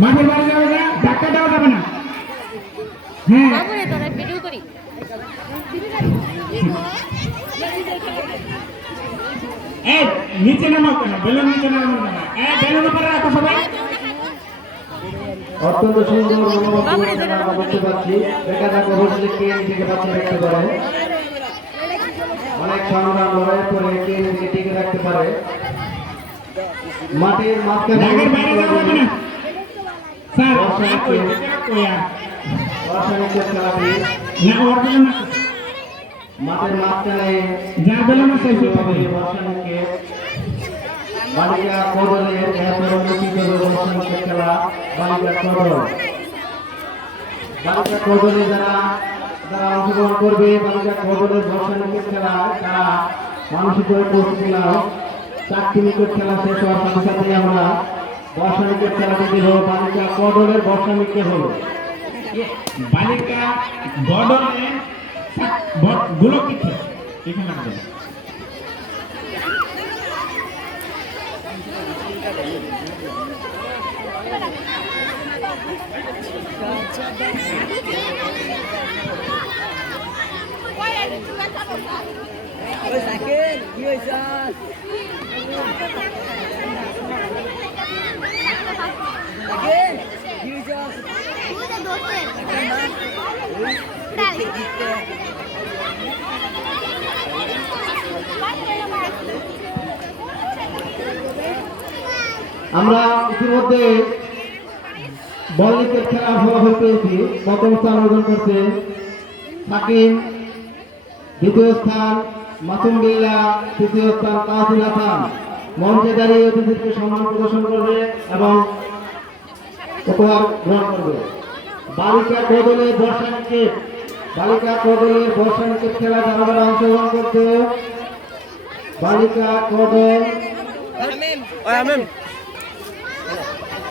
মাঠের বাইরে যাবে না ধাক্কা দেওয়া যাবে না হ্যাঁ ভিডিও করি এই নিচে নামাও কেন বেলুন নিচে নামাও কেন এই বেলুন উপরে রাখো সবাই অত্যন্ত সুন্দর আমরা দেখতে পাচ্ছি দেখা যাক অবশ্যই কে নিজেকে বাঁচিয়ে রাখতে পারে অনেক সংগ্রাম লড়াইয়ের পরে কে নিজেকে টিকে রাখতে পারে মাঠের মাঝখানে মাঠের মাঝখানে যা বেলুন আছে সেই হবে। রাসায়নিকে বালিকা কদলের এরপর অনুষ্ঠিত হবে রাসায়নিকের খেলা বালিকা কদল বালিকা কদলে যারা যারা অংশগ্রহণ করবে বালিকা কদলের রাসায়নিকের খেলা তারা মানসিক প্রস্তুতি নাও চারটি নিকট খেলা শেষ হওয়ার সাথে সাথে আমরা বর্ষানিকের খেলাটি দেব বালিকা কদলের বর্ষানিকে হলো। বালিকা গডনে গুলো কিছু এখানে রাখবেন আমরা ইতিমধ্যে বল ক্রিকেট খেলার ফলাফল পেয়েছি। প্রথম স্থান অর্জন করছে সাকিম দ্বিতীয় স্থান মাসুম বিল্লা, তৃতীয় স্থান কাসিল হাসান। মঞ্চে দাঁড়িয়ে অতিথিকে সম্মান প্রদর্শন করবে এবং উপহার গ্রহণ করবে। বালিকা কদলের বর্ষা নিকেট বালিকা কদলের নিকেট খেলা যারা অংশগ্রহণ করতে বালিকা কদল।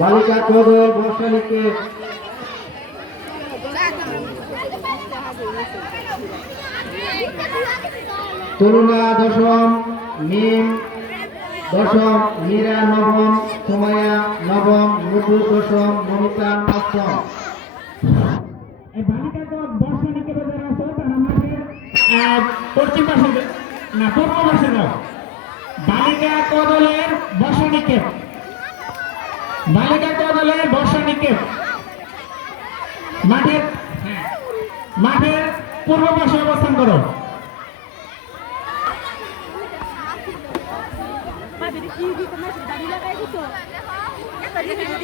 বালিকা কদল বর্ষা উইকেট তরুণা দশম মিম দশম, মীরা নবম সুমায়া নবম নুপুর দশম মমিতা অষ্টম পশ্চিম পাশে না, পূর্ব পাশে বালিকা কদলের বর্ষা নিক্ষেপ বালিকা কদলের বর্ষা নিক্ষেপ। মাঠের মাঠের পূর্ব পাশে অবস্থান করো। খেলা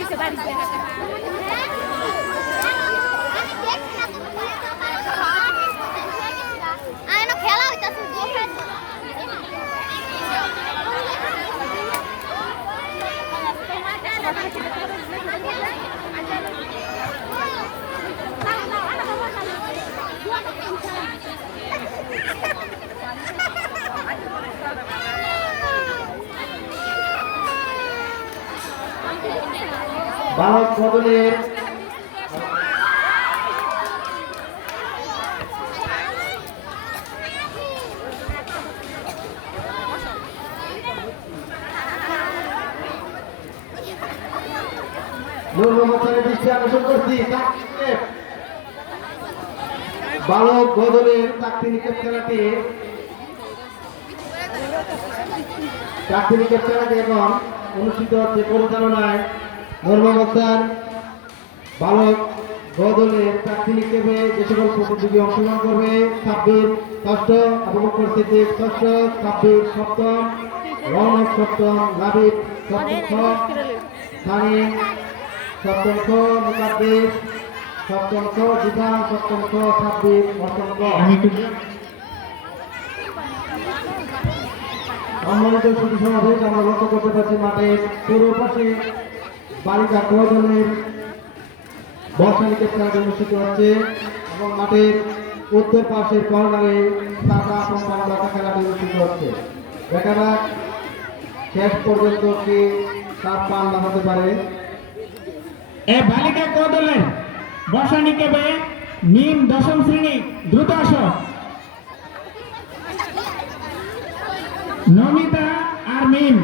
বালক কদলের নূর মোহাম্মদের দৃষ্টি আকর্ষণ করছি চাকরি বালক বদলের চাকরি খেলাটি চাকরি খেলাটি এখন অনুষ্ঠিত হচ্ছে পরিচালনায় মোহাম্মদ বালক বদলের চাকরি নিক্ষেপে যে সকল প্রতিযোগী অংশগ্রহণ করবে, ছাব্বিশ, ষষ্ঠ আবুবকর সিদ্দিক ষষ্ঠ, ছাব্বিশ, সপ্তম, রৌনক সপ্তম লাবিব সপ্তম সানি সপ্তম সপ্তম খ জিদান সপ্তম ছাব্বিশ, অষ্টম সম্মানিত সুধী সমাবেশ আমরা লক্ষ্য করতে পারছি মাঠের পূর্ব পাশে বালিকা দলের বর্ষালিকের খেলাটি অনুষ্ঠিত হচ্ছে এবং মাঠের উত্তর পাশের কর্নারে টাকা কোম্পানি বাঁকা খেলাটি অনুষ্ঠিত হচ্ছে। দেখা যাক, শেষ পর্যন্ত কে তার পান লাগাতে পারে। এ বালিকা ক দলের বর্ষা নিকেবে মিম দশম শ্রেণি দ্রুত আসো। নমিতা আর মিম